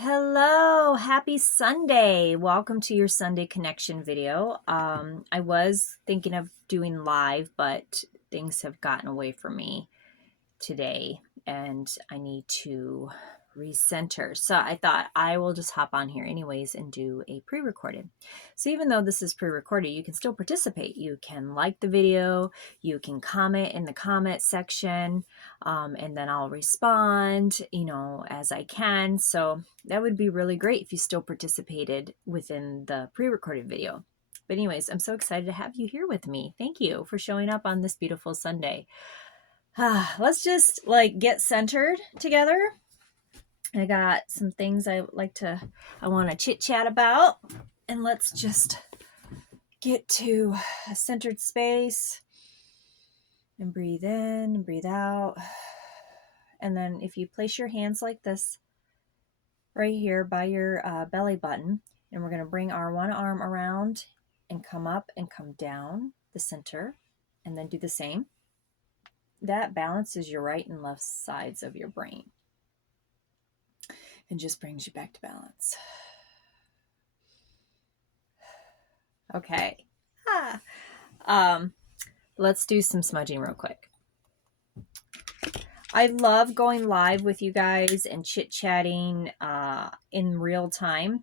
Hello, happy Sunday. Welcome to your Sunday connection video. I was thinking of doing live, but things have gotten away from me today and I need to recenter. So I thought I will just hop on here anyways and do a pre-recorded. So even though this is pre-recorded, you can still participate. You can like the video, you can comment in the comment section, and then I'll respond, as I can. So that would be really great if you still participated within the pre-recorded video. But anyways, I'm so excited to have you here with me. Thank you for showing up on this beautiful Sunday. Let's just get centered together. I got some things I want to chit chat about, and let's just get to a centered space and breathe in and breathe out. And then if you place your hands like this right here by your belly button, and we're going to bring our one arm around and come up and come down the center, and then do the same. That balances your right and left sides of your brain and just brings you back to balance. Okay. Let's do some smudging real quick. I love going live with you guys and chit-chatting in real time,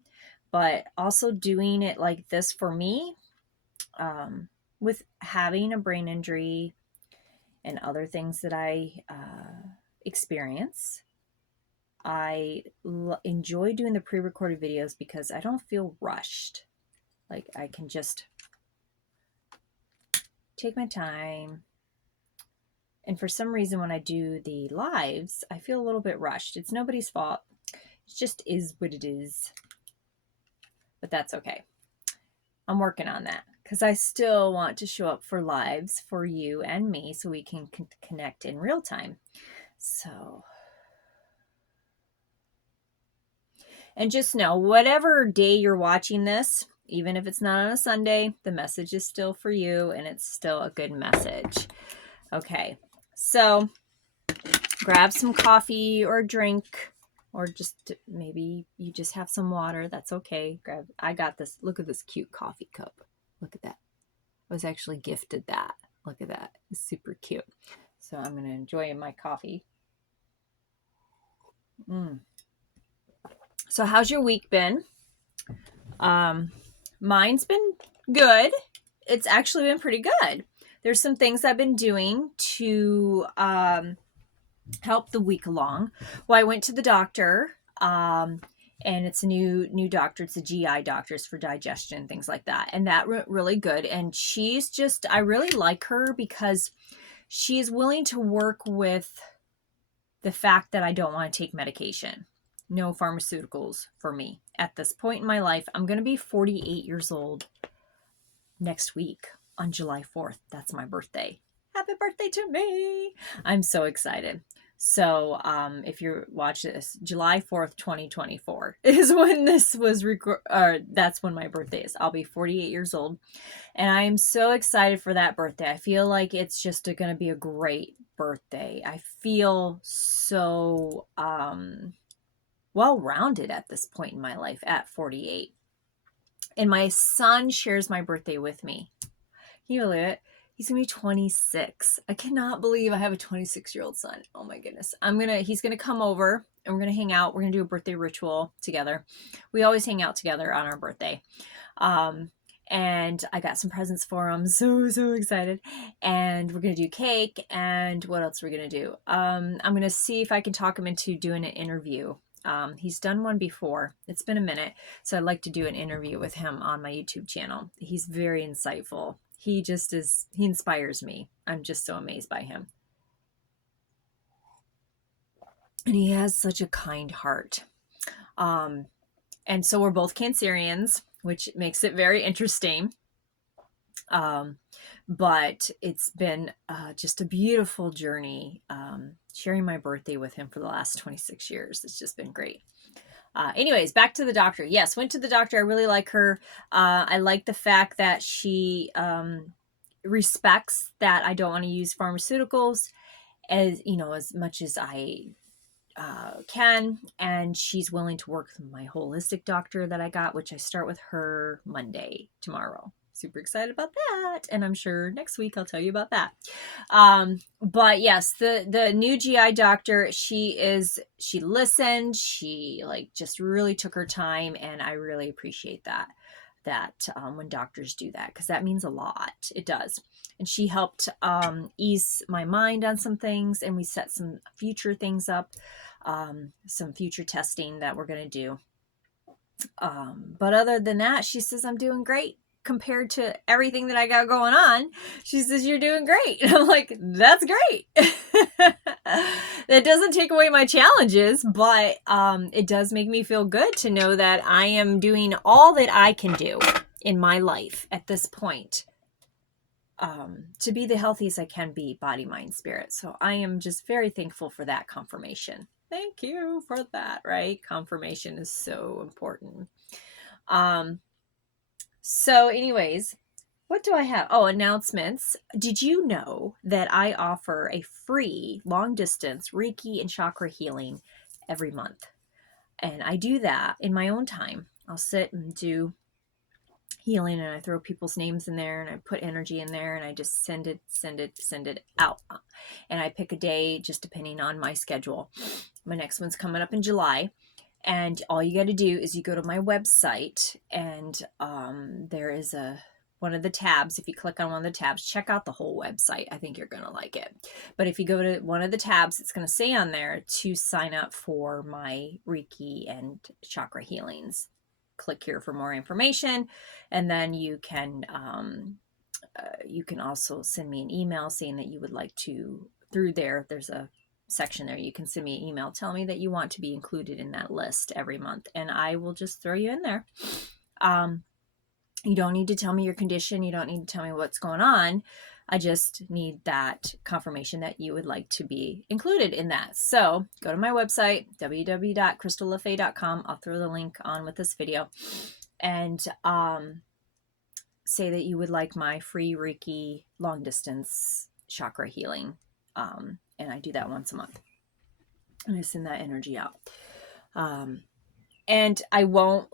but also doing it like this for me, with having a brain injury and other things that I experience. I enjoy doing the pre-recorded videos because I don't feel rushed. Like I can just take my time. And for some reason, when I do the lives, I feel a little bit rushed. It's nobody's fault. It just is what it is. But that's okay. I'm working on that because I still want to show up for lives for you and me so we can connect in real time. So, and just know, whatever day you're watching this, even if it's not on a Sunday, the message is still for you and it's still a good message. Okay, so grab some coffee or drink, or just maybe you just have some water. That's okay. I got this. Look at this cute coffee cup. Look at that. I was actually gifted that. Look at that. It's super cute. So I'm going to enjoy my coffee. So how's your week been? Mine's been good. It's actually been pretty good. There's some things I've been doing to help the week along. Well, I went to the doctor, and it's a new doctor. It's a GI doctors for digestion, things like that. And that went really good. And I really like her because she's willing to work with the fact that I don't want to take medication. No pharmaceuticals for me. At this point in my life, I'm going to be 48 years old next week on July 4th. That's my birthday. Happy birthday to me. I'm so excited. So if you're watching this, July 4th, 2024 is when this was that's when my birthday is. I'll be 48 years old. And I am so excited for that birthday. I feel like it's just going to be a great birthday. I feel so well-rounded at this point in my life at 48. And my son shares my birthday with me. Can you believe it? He's going to be 26. I cannot believe I have a 26-year-old son. Oh my goodness. He's going to come over and we're going to hang out. We're going to do a birthday ritual together. We always hang out together on our birthday. And I got some presents for him. So excited. And we're going to do cake. And what else are we going to do? I'm going to see if I can talk him into doing an interview. He's done one before. It's been a minute. So I'd like to do an interview with him on my YouTube channel. He's very insightful. He inspires me. I'm just so amazed by him. And he has such a kind heart. And so we're both Cancerians, which makes it very interesting. But it's been just a beautiful journey, sharing my birthday with him for the last 26 years. It's just been great. Anyways, back to the doctor. Yes, went to the doctor. I really like her. I like the fact that she respects that I don't want to use pharmaceuticals as much as I can, and she's willing to work with my holistic doctor that I got, which I start with her Monday, tomorrow. Super excited about that, and I'm sure next week I'll tell you about that. But yes, the new GI doctor, she listened, she like just really took her time, and I really appreciate that when doctors do that, because that means a lot. It does. And she helped ease my mind on some things, and we set some future things up, some future testing that we're going to do. But other than that, she says I'm doing great compared to everything that I got going on. She says, you're doing great. And I'm like, that's great. That doesn't take away my challenges, but it does make me feel good to know that I am doing all that I can do in my life at this point, to be the healthiest I can be, body, mind, spirit. So I am just very thankful for that confirmation. Thank you for that, right? Confirmation is so important. So anyways, what do I have? Oh, announcements. Did you know that I offer a free long distance Reiki and chakra healing every month? And I do that in my own time. I'll sit and do healing, and I throw people's names in there, and I put energy in there, and I just send it out. And I pick a day just depending on my schedule. My next one's coming up in July. And all you got to do is you go to my website, and there is one of the tabs. If you click on one of the tabs, check out the whole website. I think you're going to like it. But if you go to one of the tabs, it's going to say on there to sign up for my Reiki and chakra healings. Click here for more information, and then you can also send me an email saying that you would like to, through there, there's a section there, you can send me an email, tell me that you want to be included in that list every month, and I will just throw you in there. You don't need to tell me your condition, you don't need to tell me what's going on. I just need that confirmation that you would like to be included in that. So go to my website, www.crystallafay.com. I'll throw the link on with this video, and say that you would like my free Reiki long distance chakra healing. And I do that once a month, and I send that energy out. And I won't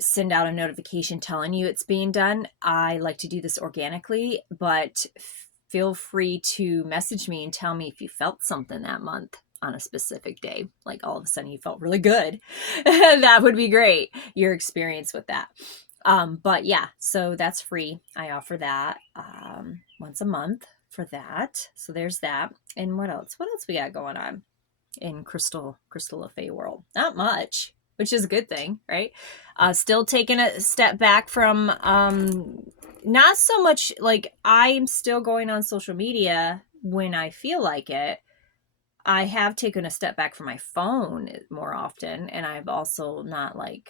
send out a notification telling you it's being done. I like to do this organically, but feel free to message me and tell me if you felt something that month on a specific day. Like all of a sudden you felt really good. That would be great. Your experience with that. But yeah, so that's free. I offer that once a month for that. So there's that. And what else? What else we got going on in Crystal Lafay world? Not much, which is a good thing, right? Still taking a step back from not so much I'm still going on social media when I feel like it. I have taken a step back from my phone more often, and I've also not I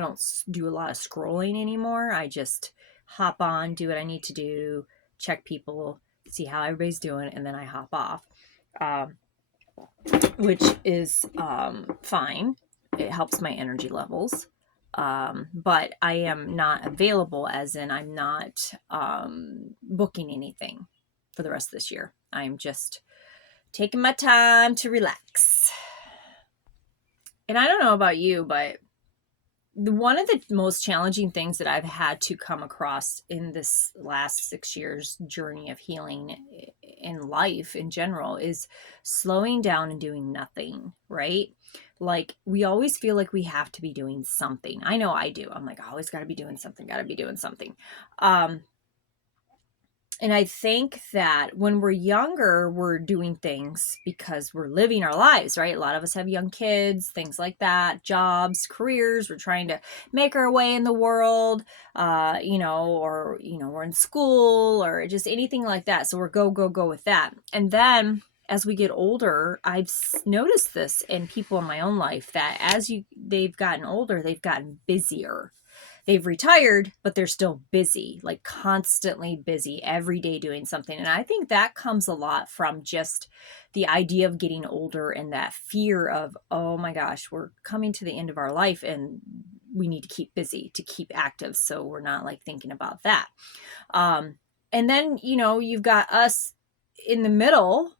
don't do a lot of scrolling anymore. I just hop on, do what I need to do, check people, see how everybody's doing, and then I hop off, which is fine. It helps my energy levels. But I am not available, as in I'm not booking anything for the rest of this year. I'm just taking my time to relax. And I don't know about you, but one of the most challenging things that I've had to come across in this last 6 years journey of healing in life in general is slowing down and doing nothing, right? We always feel like we have to be doing something. I know I do. I'm like, I always got to be doing something, And I think that when we're younger, we're doing things because we're living our lives, right? A lot of us have young kids, things like that, jobs, careers. We're trying to make our way in the world, or we're in school or just anything like that. So we're go with that. And then as we get older, I've noticed this in people in my own life that they've gotten older, they've gotten busier. They've retired, but they're still busy, constantly busy every day doing something. And I think that comes a lot from just the idea of getting older and that fear of, oh my gosh, we're coming to the end of our life and we need to keep busy, to keep active. So we're not thinking about that. And then, you've got us in the middle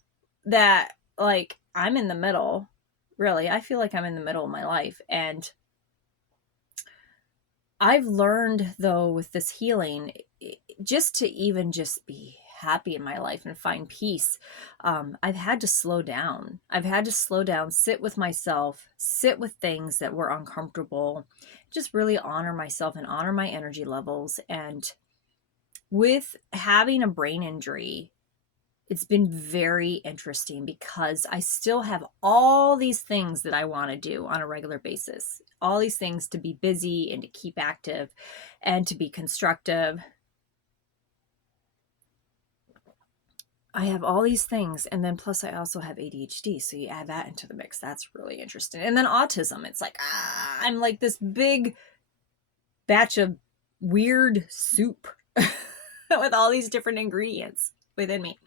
that I'm in the middle. really. I feel like I'm in the middle of my life. And I've learned, though, with this healing, just to even just be happy in my life and find peace, I've had to slow down. I've had to slow down, sit with myself, sit with things that were uncomfortable, just really honor myself and honor my energy levels. And with having a brain injury, it's been very interesting because I still have all these things that I want to do on a regular basis, all these things to be busy and to keep active and to be constructive. I have all these things. And then plus I also have ADHD. So you add that into the mix. That's really interesting. And then autism. It's like, I'm like this big batch of weird soup with all these different ingredients within me.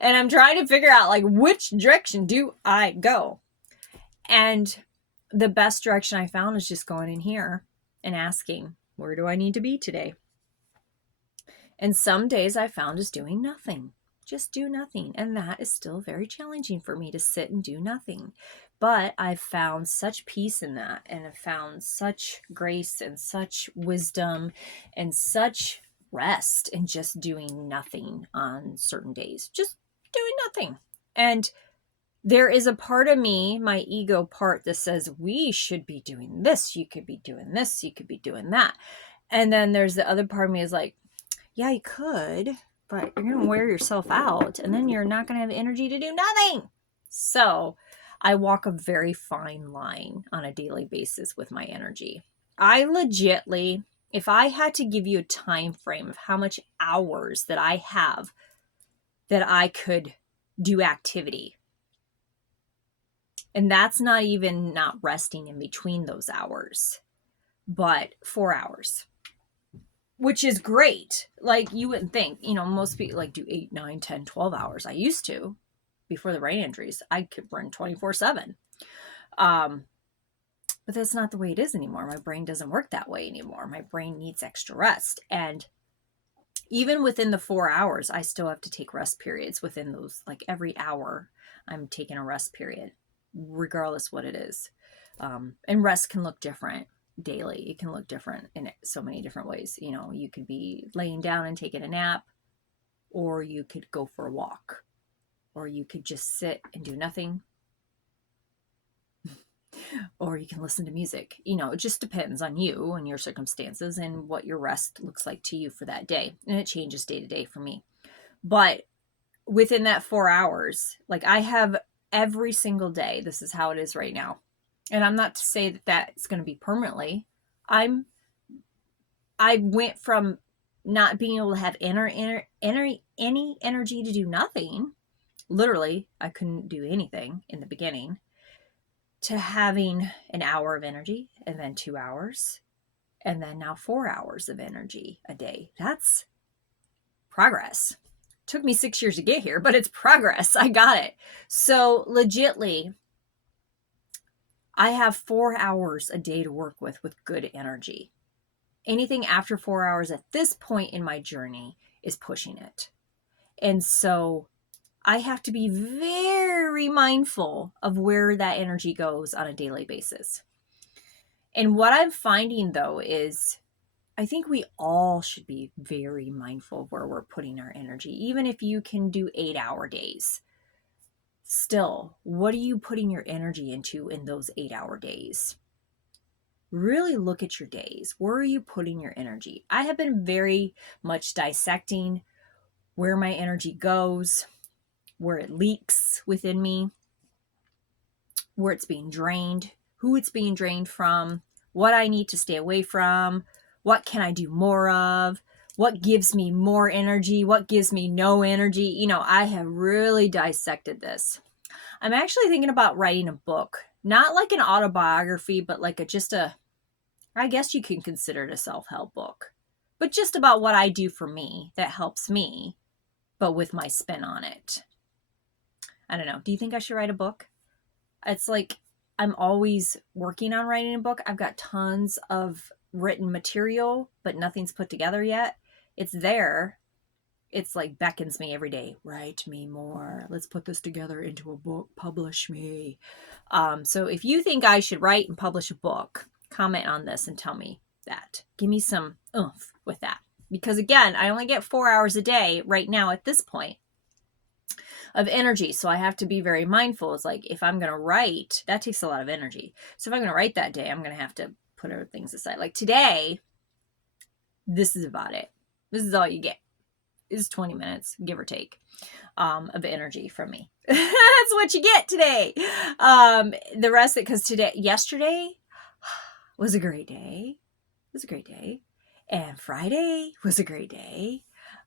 And I'm trying to figure out like which direction do I go? And the best direction I found is just going in here and asking, where do I need to be today? And some days I found is doing nothing. Just do nothing. And that is still very challenging for me to sit and do nothing. But I've found such peace in that, and I've found such grace and such wisdom and such rest in just doing nothing on certain days. Just doing nothing. And there is a part of me, my ego part, that says, we should be doing this. You could be doing this. You could be doing that. And then there's the other part of me is like, yeah, you could, but you're going to wear yourself out and then you're not going to have energy to do nothing. So I walk a very fine line on a daily basis with my energy. I legitly, if I had to give you a time frame of how much hours that I have that I could do activity, and that's not even not resting in between those hours, but 4 hours. Which is great. Like you wouldn't think, most people like do 8, 9, 10, 12 hours. I used to before the brain injuries. I could run 24/7. But that's not the way it is anymore. My brain doesn't work that way anymore. My brain needs extra rest. And even within the 4 hours, I still have to take rest periods within those. Like every hour, I'm taking a rest period, regardless what it is. And rest can look different daily. It can look different in so many different ways. You could be laying down and taking a nap, or you could go for a walk, or you could just sit and do nothing, or you can listen to music. It just depends on you and your circumstances and what your rest looks like to you for that day. And it changes day to day for me. But within that 4 hours, like I have every single day, this is how it is right now. And I'm not to say that that's going to be permanently. I went from not being able to have any energy to do nothing. Literally, I couldn't do anything in the beginning, to having an hour of energy, and then 2 hours, and then now 4 hours of energy a day. That's progress. Took me 6 years to get here, but it's progress. I got it. So legitly, I have 4 hours a day to work with good energy. Anything after 4 hours at this point in my journey is pushing it. And so I have to be very mindful of where that energy goes on a daily basis. And what I'm finding, though, is I think we all should be very mindful of where we're putting our energy, even if you can do 8-hour days. Still, what are you putting your energy into in those 8-hour days? Really look at your days. Where are you putting your energy? I have been very much dissecting where my energy goes, where it leaks within me, where it's being drained, who it's being drained from, what I need to stay away from, what can I do more of, what gives me more energy, what gives me no energy. I have really dissected this. I'm actually thinking about writing a book, not like an autobiography, but like I guess you can consider it a self-help book, but just about what I do for me that helps me, but with my spin on it. I don't know. Do you think I should write a book? It's like I'm always working on writing a book. I've got tons of written material, but nothing's put together yet. It's there. it's like beckons me every day. Write me more. Let's put this together into a book. Publish me. So if you think I should write and publish a book, comment on this and tell me that. Give me some oomph with that. Because again, I only get 4 hours a day right now at this point of energy. So I have to be very mindful. It's like if I'm going to write, that takes a lot of energy. So if I'm going to write that day, I'm going to have to put other things aside. Like today, this is about it. This is all you get. Is 20 minutes, give or take, of energy from me. That's what you get today. The rest of it, because yesterday was a great day. It was a great day. And Friday was a great day.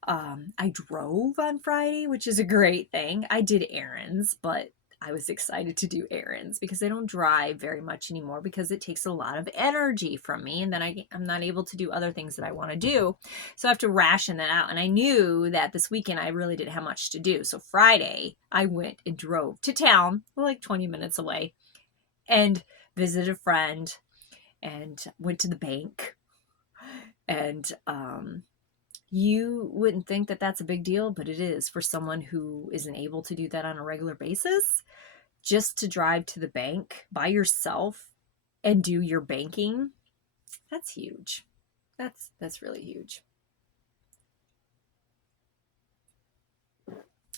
I drove on Friday, which is a great thing. I did errands, but I was excited to do errands because I don't drive very much anymore because it takes a lot of energy from me. And then I'm not able to do other things that I want to do. So I have to ration that out. And I knew that this weekend I really didn't have much to do. So Friday I went and drove to town, like 20 minutes away, and visited a friend and went to the bank. And you wouldn't think that that's a big deal, but it is for someone who isn't able to do that on a regular basis. Just to drive to the bank by yourself and do your banking, that's huge. That's really huge.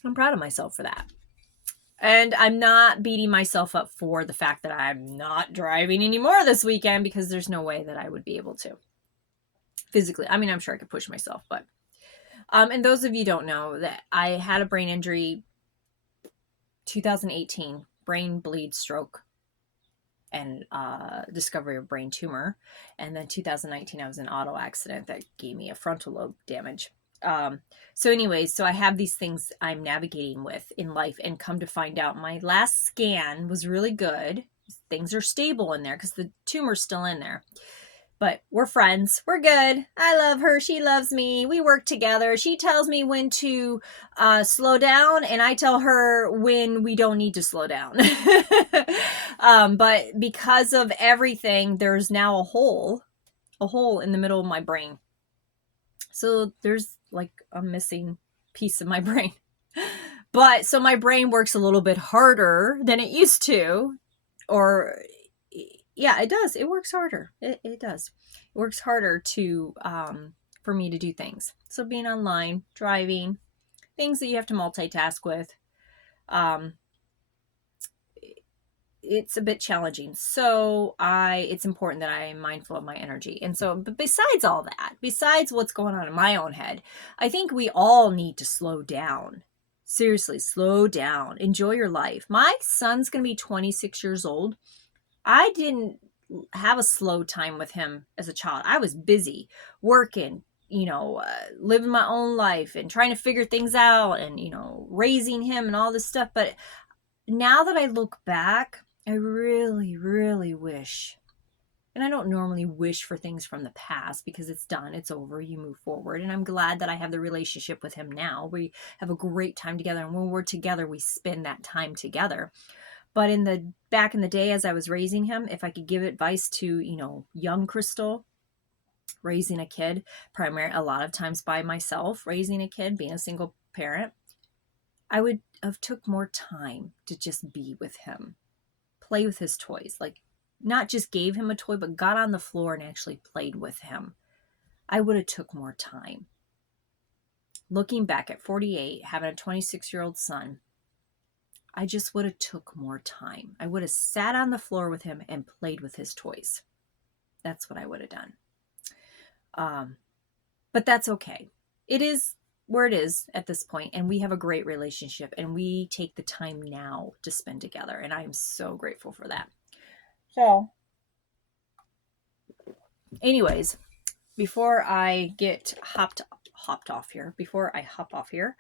I'm proud of myself for that. And I'm not beating myself up for the fact that I'm not driving anymore this weekend because there's no way that I would be able to physically. I mean, I'm sure I could push myself, but and those of you don't know that I had a brain injury 2018, brain bleed, stroke, and discovery of brain tumor. And then 2019, I was in an auto accident that gave me a frontal lobe damage. So anyways, so I have these things I'm navigating with in life, and come to find out my last scan was really good. Things are stable in there because the tumor's still in there. But we're friends. We're good. I love her. She loves me. We work together. She tells me when to slow down, and I tell her when we don't need to slow down. But because of everything, there's now a hole in the middle of my brain. So there's like a missing piece of my brain. But so my brain works a little bit harder than it used to, or yeah, it does. It works harder. It does. It works harder to for me to do things. So being online, driving, things that you have to multitask with, it's a bit challenging. So it's important that I am mindful of my energy. And so, but besides all that, besides what's going on in my own head, I think we all need to slow down. Seriously, slow down. Enjoy your life. My son's going to be 26 years old. I didn't have a slow time with him as a child. I was busy working, living my own life and trying to figure things out and, raising him and all this stuff. But now that I look back, I really, really wish, and I don't normally wish for things from the past because it's done, it's over, you move forward. And I'm glad that I have the relationship with him now. We have a great time together. And when we're together, we spend that time together. But back in the day, as I was raising him, if I could give advice to, young Crystal, raising a kid, a lot of times by myself, raising a kid, being a single parent, I would have took more time to just be with him, play with his toys, like not just gave him a toy, but got on the floor and actually played with him. I would have took more time. Looking back at 48, having a 26-year-old son, I just would have took more time. I would have sat on the floor with him and played with his toys. That's what I would have done. But that's okay. It is where it is at this point, and we have a great relationship, and we take the time now to spend together, and I am so grateful for that. So, anyways, before I get hopped off here,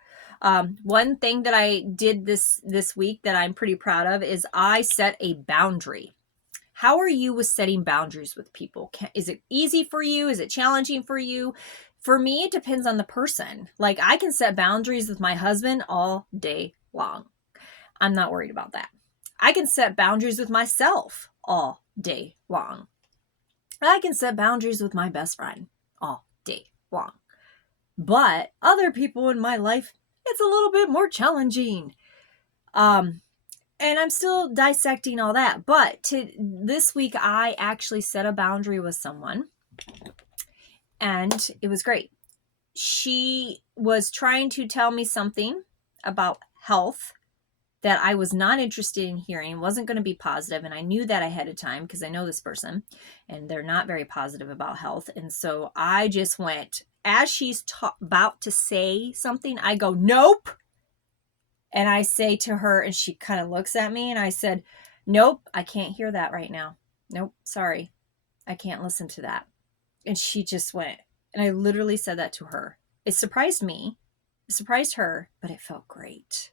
one thing that I did this week that I'm pretty proud of is I set a boundary. How are you with setting boundaries with people? Is it easy for you? Is it challenging for you? For me, it depends on the person. Like, I can set boundaries with my husband all day long. I'm not worried about that. I can set boundaries with myself all day long. I can set boundaries with my best friend all day long. But other people in my life, it's a little bit more challenging. And I'm still dissecting all that. But this week, I actually set a boundary with someone, and it was great. She was trying to tell me something about health that I was not interested in hearing, wasn't going to be positive, and I knew that ahead of time because I know this person, and they're not very positive about health. And so I just went, as she's about to say something, I go, nope. And I say to her, and she kind of looks at me, and I said, nope, I can't hear that right now. Nope, sorry. I can't listen to that. And she just went, and I literally said that to her. It surprised me. It surprised her, but it felt great.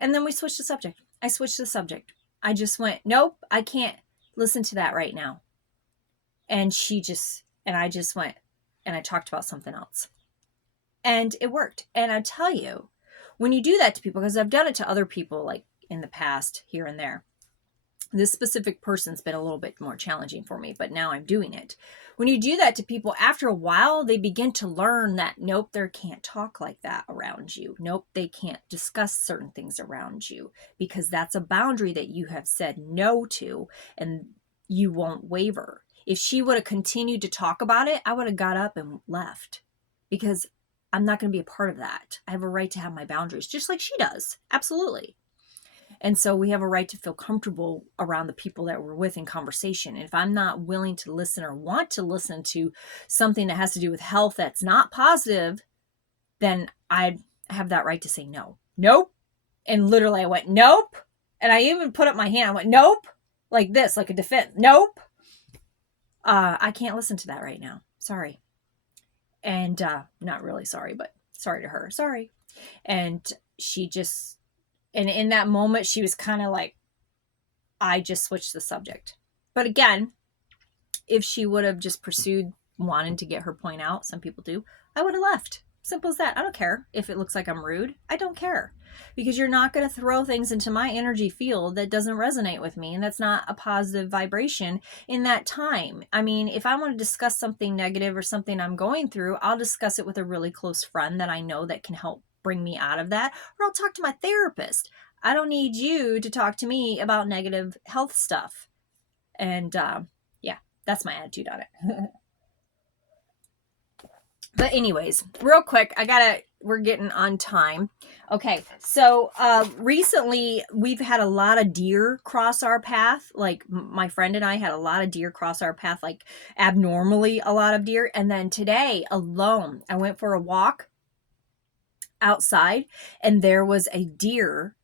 And then we switched the subject. I switched the subject. I just went, nope, I can't listen to that right now. And I just went, and I talked about something else. And it worked. And I tell you, when you do that to people, because I've done it to other people like in the past here and there, this specific person's been a little bit more challenging for me, but now I'm doing it. When you do that to people, after a while, they begin to learn that, nope, they can't talk like that around you. Nope, they can't discuss certain things around you, because that's a boundary that you have said no to, and you won't waver. If she would have continued to talk about it, I would have got up and left, because I'm not going to be a part of that. I have a right to have my boundaries, just like she does. Absolutely. And so we have a right to feel comfortable around the people that we're with in conversation. And if I'm not willing to listen or want to listen to something that has to do with health that's not positive, then I have that right to say no. Nope. And literally I went, nope. And I even put up my hand. I went, nope. Like this, like a defense. Nope. I can't listen to that right now. Sorry. And not really sorry, but sorry to her. Sorry. And she just... And in that moment, she was kind of like, I just switched the subject. But again, if she would have just pursued wanting to get her point out, some people do, I would have left. Simple as that. I don't care if it looks like I'm rude. I don't care. Because you're not going to throw things into my energy field that doesn't resonate with me. And that's not a positive vibration in that time. I mean, if I want to discuss something negative or something I'm going through, I'll discuss it with a really close friend that I know that can help bring me out of that, or I'll talk to my therapist. I don't need you to talk to me about negative health stuff. And yeah, that's my attitude on it. But anyways, real quick, we're getting on time. Okay, so recently we've had a lot of deer cross our path. Like my friend and I had a lot of deer cross our path, like abnormally a lot of deer. And then today alone, I went for a walk outside, and there was a deer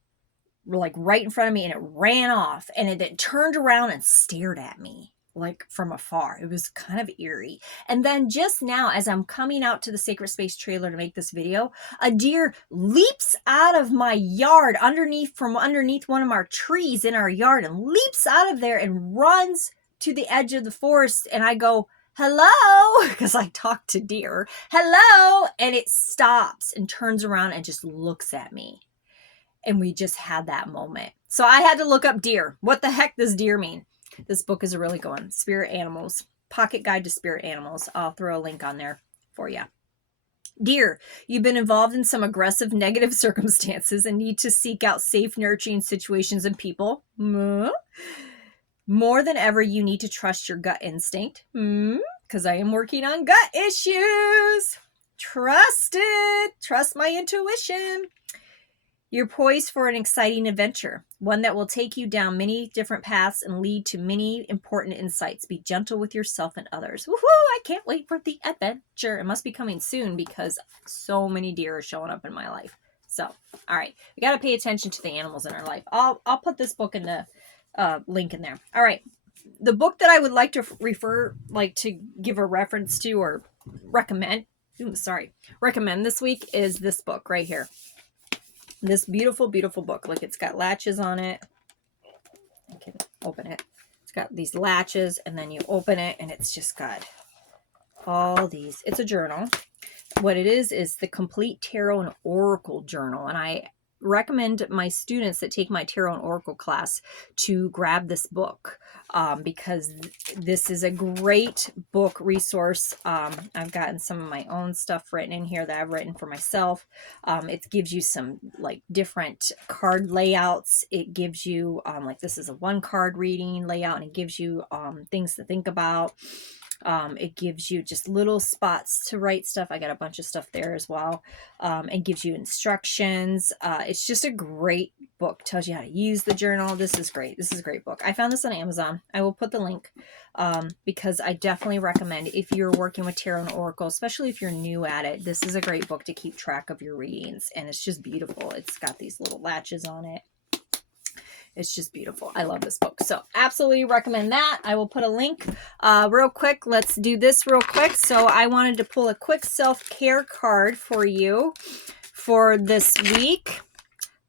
like right in front of me, and it ran off, and it turned around and stared at me like from afar. It was kind of eerie. And then just now, as I'm coming out to the Sacred Space trailer to make this video, a deer leaps out of my yard from underneath one of our trees in our yard, and leaps out of there and runs to the edge of the forest. And I go, hello, because I talk to deer. Hello. And it stops and turns around and just looks at me. And we just had that moment. So I had to look up deer. What the heck does deer mean? This book is a really good one. Spirit Animals. Pocket Guide to Spirit Animals. I'll throw a link on there for you. Dear, you've been involved in some aggressive negative circumstances and need to seek out safe, nurturing situations and people. More than ever, you need to trust your gut instinct. Because I am working on gut issues. Trust it. Trust my intuition. You're poised for an exciting adventure, one that will take you down many different paths and lead to many important insights. Be gentle with yourself and others. Woohoo! I can't wait for the adventure. It must be coming soon because so many deer are showing up in my life. So, all right. We got to pay attention to the animals in our life. I'll put this book in the link in there. All right. The book that I would like to to give a reference to or recommend this week is this book right here. This beautiful, beautiful book. Look, it's got latches on it. I can open it. It's got these latches, and then you open it, and it's just got all these. It's a journal. What it is the Complete Tarot and Oracle Journal. And I recommend my students that take my Tarot and Oracle class to grab this book because this is a great book resource. I've gotten some of my own stuff written in here that I've written for myself. It gives you some like different card layouts. It gives you like this is a 1-card reading layout, and it gives you things to think about. It gives you just little spots to write stuff. I got a bunch of stuff there as well. And gives you instructions. It's just a great book. Tells you how to use the journal. This is great. This is a great book. I found this on Amazon. I will put the link because I definitely recommend if you're working with Tarot and Oracle, especially if you're new at it, this is a great book to keep track of your readings. And it's just beautiful. It's got these little latches on it. It's just beautiful. I love this book. So absolutely recommend that. I will put a link real quick. Let's do this real quick. So I wanted to pull a quick self-care card for you for this week.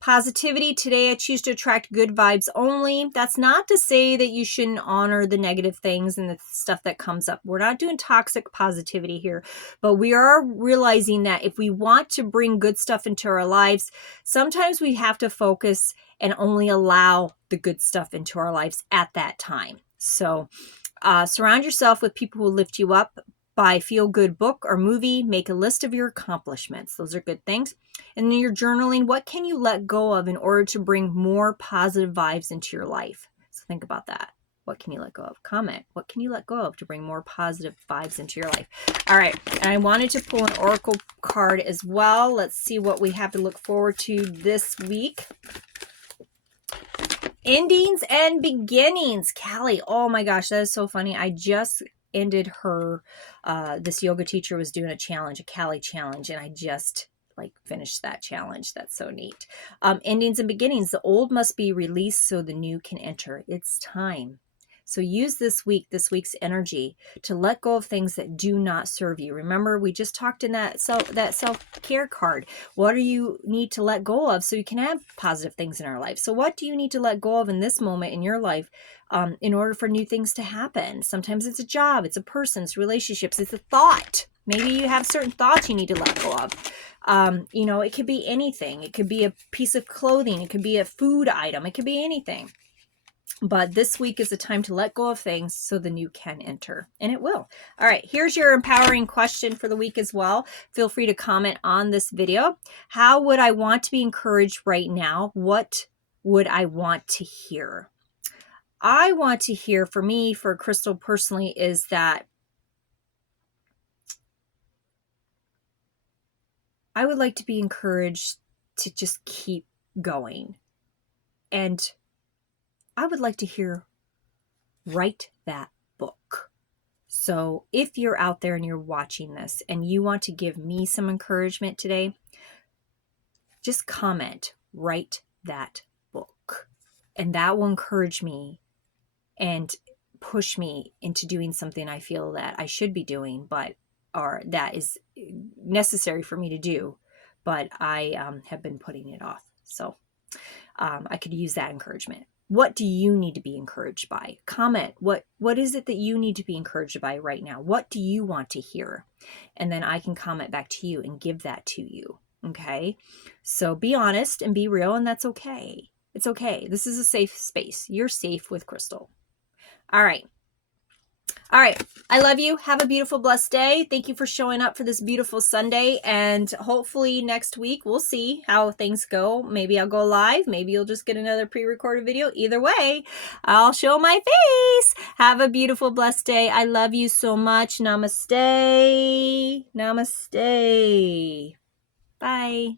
Positivity. Today I choose to attract good vibes only. That's not to say that you shouldn't honor the negative things and the stuff that comes up. We're not doing toxic positivity here, but we are realizing that if we want to bring good stuff into our lives, sometimes we have to focus and only allow the good stuff into our lives at that time. So surround yourself with people who lift you up. Buy a feel-good book or movie. Make a list of your accomplishments. Those are good things. And then you're journaling. What can you let go of in order to bring more positive vibes into your life? So think about that. What can you let go of? Comment. What can you let go of to bring more positive vibes into your life? All right. And I wanted to pull an oracle card as well. Let's see what we have to look forward to this week. Endings and beginnings. Callie. Oh my gosh, that is so funny. I just ended her, this yoga teacher was doing a challenge, a Callie challenge, and I just like finished that challenge. That's so neat. Endings and beginnings. The old must be released so the new can enter. It's time. So use this week's energy to let go of things that do not serve you. Remember, we just talked in that self-care card. What do you need to let go of so you can have positive things in our life? So what do you need to let go of in this moment in your life in order for new things to happen? Sometimes it's a job, it's a person, it's relationships, it's a thought. Maybe you have certain thoughts you need to let go of. You know, it could be anything. It could be a piece of clothing. It could be a food item. It could be anything. But this week is a time to let go of things so the new can enter. And it will. All right, here's your empowering question for the week as well. Feel free to comment on this video. How would I want to be encouraged right now? What would I want to hear? I want to hear, for me, for Crystal personally, is that I would like to be encouraged to just keep going. And I would like to hear, write that book. So if you're out there and you're watching this and you want to give me some encouragement today, just comment, write that book. And that will encourage me and push me into doing something I feel that I should be doing, or that is necessary for me to do, but I have been putting it off. So I could use that encouragement. What do you need to be encouraged by? Comment. What is it that you need to be encouraged by right now? What do you want to hear? And then I can comment back to you and give that to you. Okay? So be honest and be real, and that's okay. It's okay. This is a safe space. You're safe with Crystal. All right. All right. I love you. Have a beautiful, blessed day. Thank you for showing up for this beautiful Sunday. And hopefully next week, we'll see how things go. Maybe I'll go live. Maybe you'll just get another pre-recorded video. Either way, I'll show my face. Have a beautiful, blessed day. I love you so much. Namaste. Namaste. Bye.